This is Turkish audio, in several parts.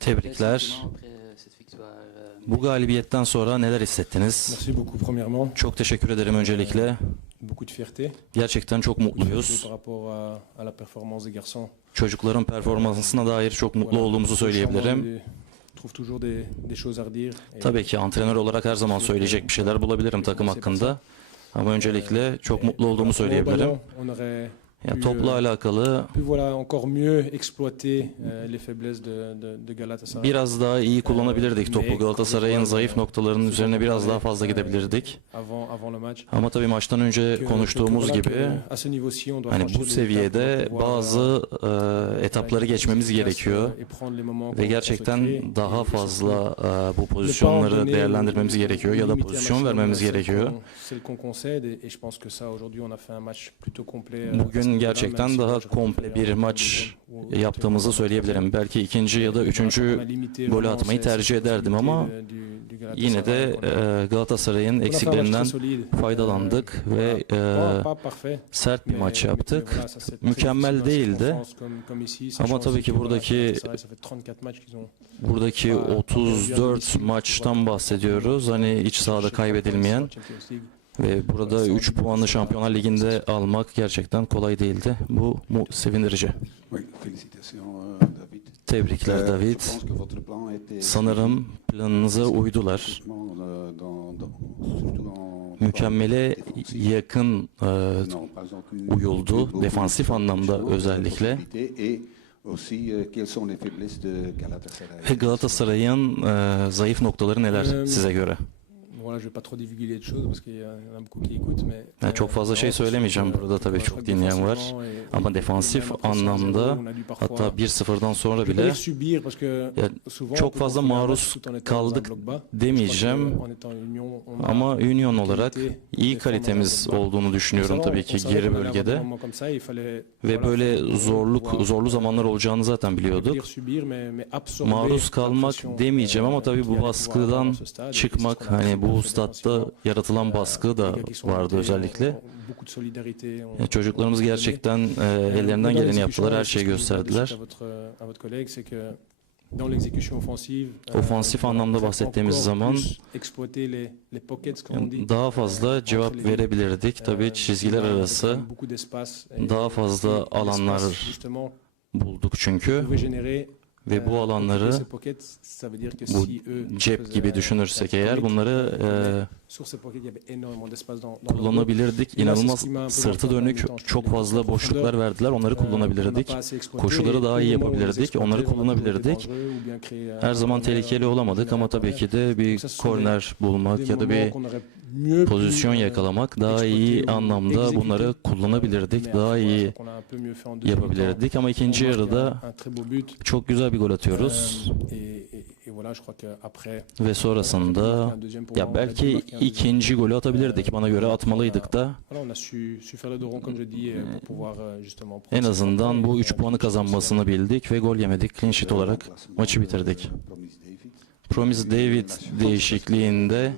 Tebrikler. Bu galibiyetten sonra neler hissettiniz? Merci beaucoup premièrement. Çok teşekkür ederim öncelikle. Beaucoup de fierté. Gerçekten çok mutluyuz. Çocukların performansına dair çok mutlu olduğumuzu söyleyebilirim. Tabii ki antrenör olarak her zaman söyleyecek bir şeyler bulabilirim takım hakkında. Ama öncelikle çok mutlu olduğumu söyleyebilirim. Ya topla alakalı pu voilà, encore mieux exploiter euh, les faiblesses de, de, de Galatasaray. biraz daha iyi kullanabilirdik topu. Galatasaray'ın zayıf noktalarının üzerine biraz daha fazla gidebilirdik. Le match. Ama tabii maçtan önce konuştuğumuz gibi hani bu seviyede bazı e, etapları geçmemiz gerekiyor. Ve gerçekten daha fazla e, bu pozisyonları değerlendirmemiz gerekiyor ya da pozisyon vermemiz gerekiyor. Bugün gerçekten daha komple bir maç yaptığımızı söyleyebilirim. Belki ikinci ya da üçüncü golü atmayı tercih ederdim ama yine de e, Galatasaray'ın eksiklerinden faydalandık ve e, sert bir maç yaptık. Mükemmel değildi. Ama tabii ki buradaki buradaki 34 maçtan bahsediyoruz. Hani iç sahada kaybedilmeyen ve burada 3 puanı Şampiyonlar Ligi'nde almak gerçekten kolay değildi. Bu mu sevindirici. Euh. Tebrikler Euh, David. Sanırım planınıza uydular. euh, Mükemmele yakın e, uyuldu, defansif de anlamda özellikle. Ve Galatasaray'ın e, zayıf noktaları neler size göre? Voilà, je vais pas trop divulguer les choses parce qu'il y, en a beaucoup qui écoutent, mais Ya çok fazla şey söylemeyeceğim. Burada tabii çok dinleyen var. Ama defansif anlamda hatta 1-0'dan sonra bile Ya çok fazla maruz kaldık demeyeceğim. ama Union olarak iyi kalitemiz olduğunu düşünüyorum tabii ki geri bölgede. Ve böyle zorluk zorlu zamanlar olacağını zaten biliyorduk. Maruz kalmak demeyeceğim ama tabii bu baskıdan çıkmak hani bu statta yaratılan baskı da vardı özellikle. Çocuklarımız gerçekten e, ellerinden geleni yaptılar, her şeyi gösterdiler. Ofansif anlamda bahsettiğimiz zaman daha fazla cevap verebilirdik. Tabii çizgiler arası daha fazla alanlar bulduk çünkü ve bu alanları bu cep gibi düşünürsek eğer bunları e, kullanabilirdik. İnanılmaz sırtı dönük çok fazla boşluklar verdiler. Onları kullanabilirdik. Koşuları daha iyi yapabilirdik. Onları kullanabilirdik. Her zaman tehlikeli olamadık ama tabii ki de bir korner bulmak ya da bir pozisyon yakalamak daha iyi anlamda bunları kullanabilirdik. Daha iyi yapabilirdik ama ikinci yarıda çok güzel bir gol atıyoruz ve sonrasında ya belki ikinci golü atabilirdik. Bana göre atmalıydık da en azından bu 3 puanı kazanmasını bildik ve gol yemedik. Clean sheet olarak maçı bitirdik. Promise David değişikliğinde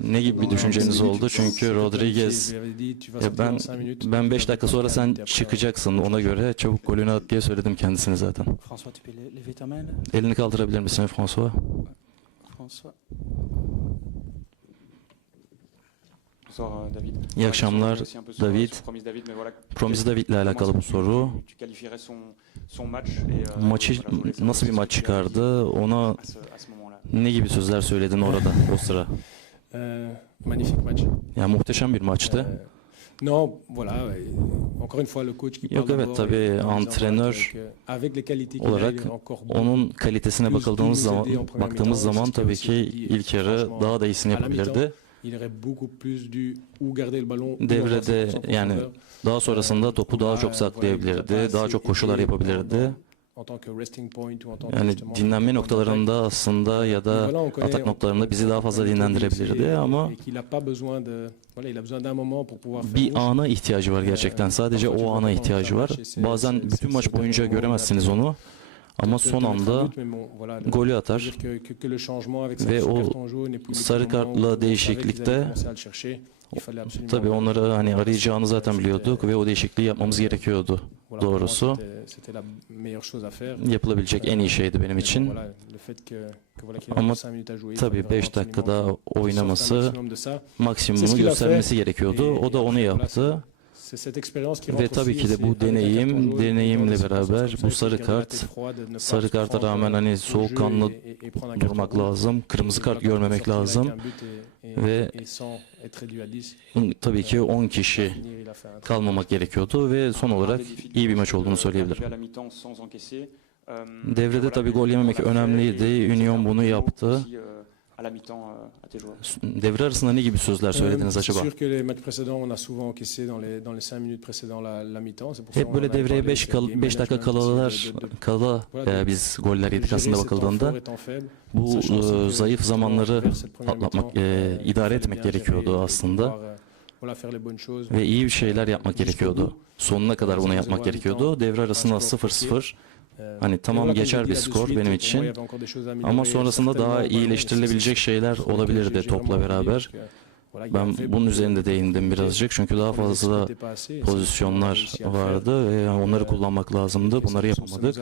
ne gibi bir düşünceniz oldu? Çünkü Rodriguez ya ben ben 5 dakika sonra sen çıkacaksın ona göre çabuk golünü at diye söyledim kendisine zaten. Elini kaldırabilir misin François? François. İyi akşamlar David. sur Promise David, David'le alakalı bu soru. euh, Maçı nasıl bir maç çıkardı? Ona ne gibi sözler söyledin orada o sıra? Euh, magnifique match. Yani muhteşem bir maçtı. Euh, Non, voilà. ouais. Encore une fois, le coach qui Yok, evet, disant, antrenör olarak Onun kalitesine bakıldığımız zaman baktığımız zaman tabii ki ilk yarı daha da iyisini yapabilirdi. Devrede yani daha sonrasında topu daha çok saklayabilirdi, daha çok koşular yapabilirdi. Yani dinlenme noktalarında aslında ya da atak noktalarında bizi daha fazla dinlendirebilirdi ama bir ana ihtiyacı var gerçekten. Sadece o ana ihtiyacı var. Bazen bütün maç boyunca göremezsiniz onu ama son anda golü atar ve o sarı kartla değişiklikte. Tabii onları hani arayacağını zaten biliyorduk ve o değişikliği yapmamız gerekiyordu. Doğrusu. Yapılabilecek en iyi şeydi benim için. Ama fallait 5 vraiment dakika absolument daha qu'il sorte un oynaması a göstermesi gerekiyordu. O da onu yaptı. Ve tabii ki de bu deneyim, deneyimle beraber bu sarı kart, sarı karta rağmen hani soğukkanlı durmak lazım. Kırmızı kart görmemek lazım. Ve- et sans être réduit à 10, Tabii ki 10 kişi kalmamak gerekiyordu ve son olarak iyi bir maç olduğunu söyleyebilirim. Euh, Devrede tabii gol yememek önemliydi. Union bunu yaptı. Euh, Devre arasında ne gibi sözler söylediniz Euh, acaba? Sûr que les matchs précédents, on a souvent encaissé dans les, dans les 5 minutes précédents la, la mi-temps. C'est pour ça Hep böyle devreye parlé, 5 c'est kal game 5 dakika kalalar kala e, biz goller de yedik gérer aslında ces temps bakıldığında bu e, que zayıf zamanları atlatmak, mi-temps, e, euh, idare etmek gerekiyordu aslında euh, ve iyi bir şeyler yapmak gerekiyordu. Sonuna kadar bunu yapmak gerekiyordu. Devre arasında 0-0 Euh, Hani et tamam geçer bir skor benim için. ama sonrasında daha iyileştirilebilecek şeyler olabilirdi topla beraber. Ben bunun de- üzerinde değindim birazcık çünkü daha fazla pozisyonlar vardı ve onları kullanmak lazımdı. Bunları yapamadık.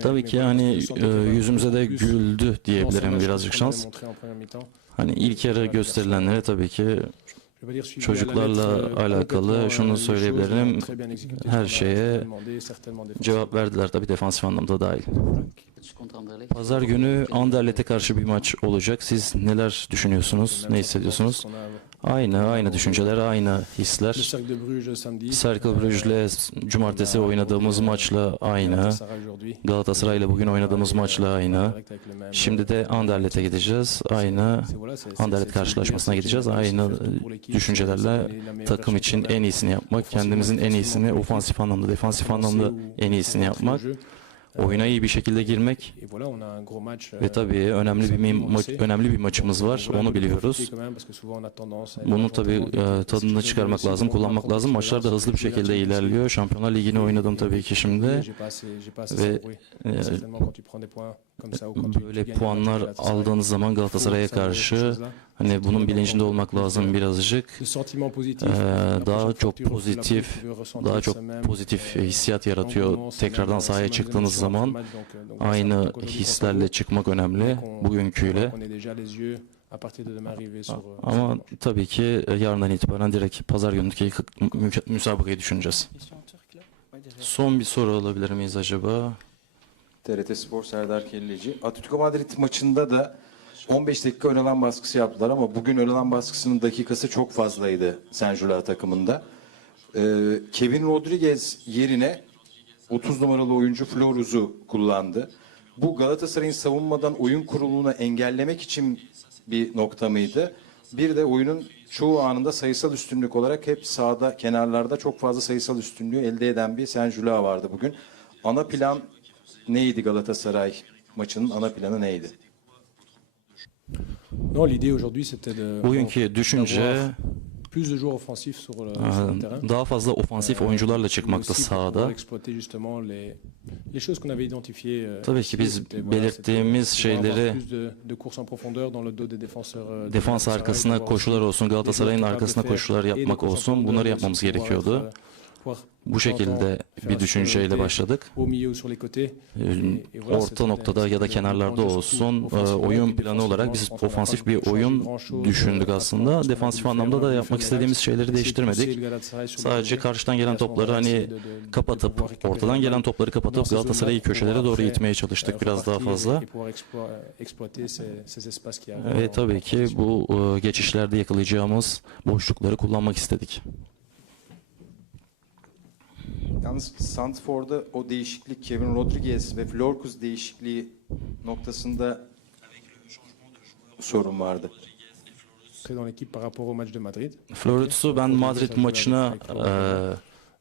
Tabii ki hani e, yüzümüze de güldü diyebilirim birazcık şans. Hani ilk yarı gösterilenleri tabii ki Çocuklarla euh, alakalı şunu euh, choses söyleyebilirim. exécuté, Her şeye cevap verdiler tabii defansif anlamda dahil. Pazar günü Anderlet'e karşı bir maç olacak. Siz neler düşünüyorsunuz? Ne hissediyorsunuz? Aynı, aynı düşünceler, aynı Le hisler. Cercle de Bruges samedi. Cercle Brugge'le cumartesi oynadığımız maçla aynı. Galatasaray'la bugün oynadığımız maçla aynı. Şimdi de Anderlet'e gideceğiz. Aynı. Anderlet karşılaşmasına gideceğiz. Aynı düşüncelerle takım için en iyisini yapmak, kendimizin en iyisini ofansif anlamda, defansif anlamda en iyisini yapmak, oyuna iyi bir şekilde girmek ve euh, tabii önemli bir ma- önemli bir maçımız var. Onu biliyoruz. Bunu tabii e, tadını çıkarmak lazım, kullanmak lazım. Maçlar da hızlı bir şekilde ilerliyor. Şampiyonlar Ligi'ni oynadım tabii ki şimdi. Ve böyle puanlar aldığınız zaman Galatasaray'a karşı hani bunun bilincinde olmak lazım birazcık. Ee, daha çok pozitif, Daha çok pozitif hissiyat yaratıyor tekrardan sahaya çıktığınız zaman. Aynı hislerle çıkmak önemli bugünküyle. euh, Ama tabii ki e, yarından itibaren direkt pazar günündeki mü- müsabakayı düşüneceğiz. Son bir soru alabilir miyiz acaba? TRT Spor Serdar Kelleci. Atletico Madrid maçında da 15 dakika ön alan baskısı yaptılar ama bugün ön alan baskısının dakikası çok fazlaydı Senjula takımında. Ee, Kevin Rodriguez yerine 30 numaralı oyuncu Floruz'u kullandı. Bu Galatasaray'ın savunmadan oyun kurulunu engellemek için bir nokta mıydı? Bir de oyunun çoğu anında sayısal üstünlük olarak hep sağda, kenarlarda çok fazla sayısal üstünlüğü elde eden bir Senjula vardı bugün. Ana plan neydi Galatasaray maçının ana planı neydi? Non, l'idée aujourd'hui c'était de Bugünkü düşünce d'avoir plus de joueurs offensifs sur le, sur le terrain. e, daha fazla ofansif Euh, oyuncularla çıkmakta sahada. euh, Tabii ki biz belirttiğimiz şeyleri plus de, de courses en profondeur dans le dos des défenseurs, euh, de defans arkasına koşular olsun, Galatasaray'ın arkasına koşular yapmak olsun. Bunları yapmamız gerekiyordu. Bu şekilde bir düşünceyle başladık. Ee, Orta noktada ya da kenarlarda olsun e, oyun planı olarak biz ofansif bir oyun düşündük aslında. Defansif anlamda da yapmak istediğimiz şeyleri değiştirmedik. Sadece karşıdan gelen topları hani kapatıp, ortadan gelen topları kapatıp Galatasaray'ı köşelere doğru itmeye çalıştık biraz daha fazla. Ve tabii ki bu e, geçişlerde yakalayacağımız boşlukları kullanmak istedik. Yalnız Sandford'da o değişiklik Kevin Rodriguez ve Florkuz değişikliği noktasında sorun vardı. dans l'équipe par rapport au match de Madrid. Floritz'u ben Madrid maçına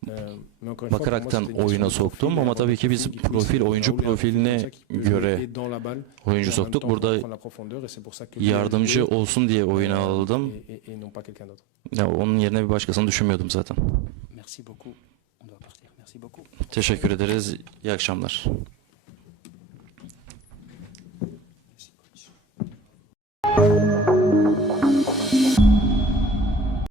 e, bakaraktan oyuna soktum ama tabii ki biz profil, oyuncu profiline göre oyuncu soktuk. Burada yardımcı olsun diye oyuna aldım. Ya onun yerine bir başkasını düşünmüyordum zaten. Merci beaucoup. On doit partir. Teşekkür ederiz. İyi akşamlar.